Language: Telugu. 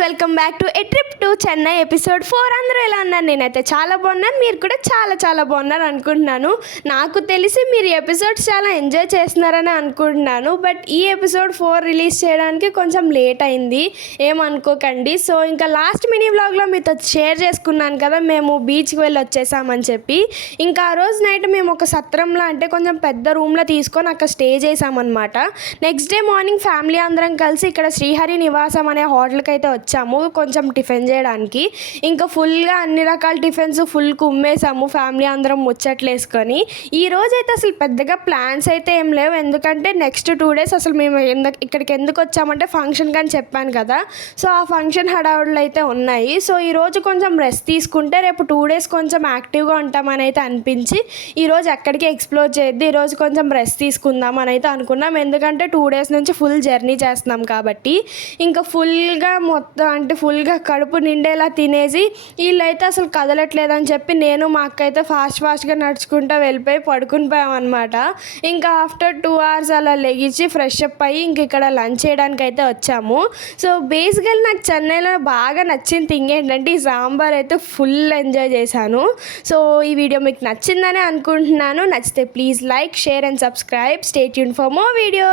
Welcome back to A trip to Chennai episode 4. అందరూ ఎలా ఉన్నారు? నేనైతే చాలా బాగున్నాను, మీరు కూడా చాలా బాగున్నారు అనుకుంటున్నాను. నాకు తెలిసి మీరు ఎపిసోడ్స్ చాలా ఎంజాయ్ చేస్తున్నారని అనుకుంటున్నాను. బట్ ఈ ఎపిసోడ్ 4 రిలీజ్ చేయడానికి కొంచెం లేట్ అయింది, ఏమనుకోకండి. సో ఇంకా లాస్ట్ మినీ వ్లాగ్లో మీతో షేర్ చేసుకున్నాను కదా, మేము బీచ్కి వెళ్ళి వచ్చేసామని చెప్పి. ఇంకా ఆ రోజు నైట్ మేము ఒక సత్రంలో, అంటే కొంచెం పెద్ద రూమ్లో తీసుకొని అక్కడ స్టే చేసామన్నమాట. నెక్స్ట్ డే మార్నింగ్ ఫ్యామిలీ అందరం కలిసి ఇక్కడ శ్రీహరి నివాసం అనే హోటల్కి అయితే వచ్చాము కొంచెం టిఫిన్ చేయడానికి. ఇంకా ఫుల్గా అన్ని రకాల టిఫిన్స్ ఫుల్ కుమ్మేసాము ఫ్యామిలీ అందరం ముచ్చట్లు వేసుకొని. ఈ రోజు అయితే అసలు పెద్దగా ప్లాన్స్ అయితే ఏం లేవు, ఎందుకంటే నెక్స్ట్ 2 days అసలు మేము ఇక్కడికి ఎందుకు వచ్చామంటే ఫంక్షన్ కానీ చెప్పాను కదా, సో ఆ ఫంక్షన్ హడావుడులు అయితే ఉన్నాయి. సో ఈరోజు కొంచెం రెస్ట్ తీసుకుంటే రేపు 2 days కొంచెం యాక్టివ్గా ఉంటామని అయితే అనిపించి ఈరోజు ఎక్కడికి ఎక్స్ప్లోర్ చేయొద్దు, ఈరోజు కొంచెం రెస్ట్ తీసుకుందాం అని అయితే అనుకున్నాం. ఎందుకంటే 2 days నుంచి ఫుల్ జర్నీ చేస్తున్నాం కాబట్టి. ఇంకా ఫుల్గా మొత్తం అంటే ఫుల్గా కడుపు నిండేలా తినేసి వీళ్ళైతే అసలు కదలట్లేదని చెప్పి నేను మా అక్క అయితే ఫాస్ట్గా నడుచుకుంటూ వెళ్ళిపోయి పడుకుని పోయామన్నమాట. ఇంకా ఆఫ్టర్ 2 hours అలా లెగిచి ఫ్రెష్ అప్ అయ్యి ఇంక ఇక్కడ లంచ్ చేయడానికి అయితే వచ్చాము. సో బేసికల్ నాకు చెన్నైలో బాగా నచ్చిన థింగ్ ఏంటంటే ఈ సాంబార్ అయితే ఫుల్ ఎంజాయ్ చేశాను. సో ఈ వీడియో మీకు నచ్చిందని అనుకుంటున్నాను. నచ్చితే please like, share and subscribe. Stay tune for more video.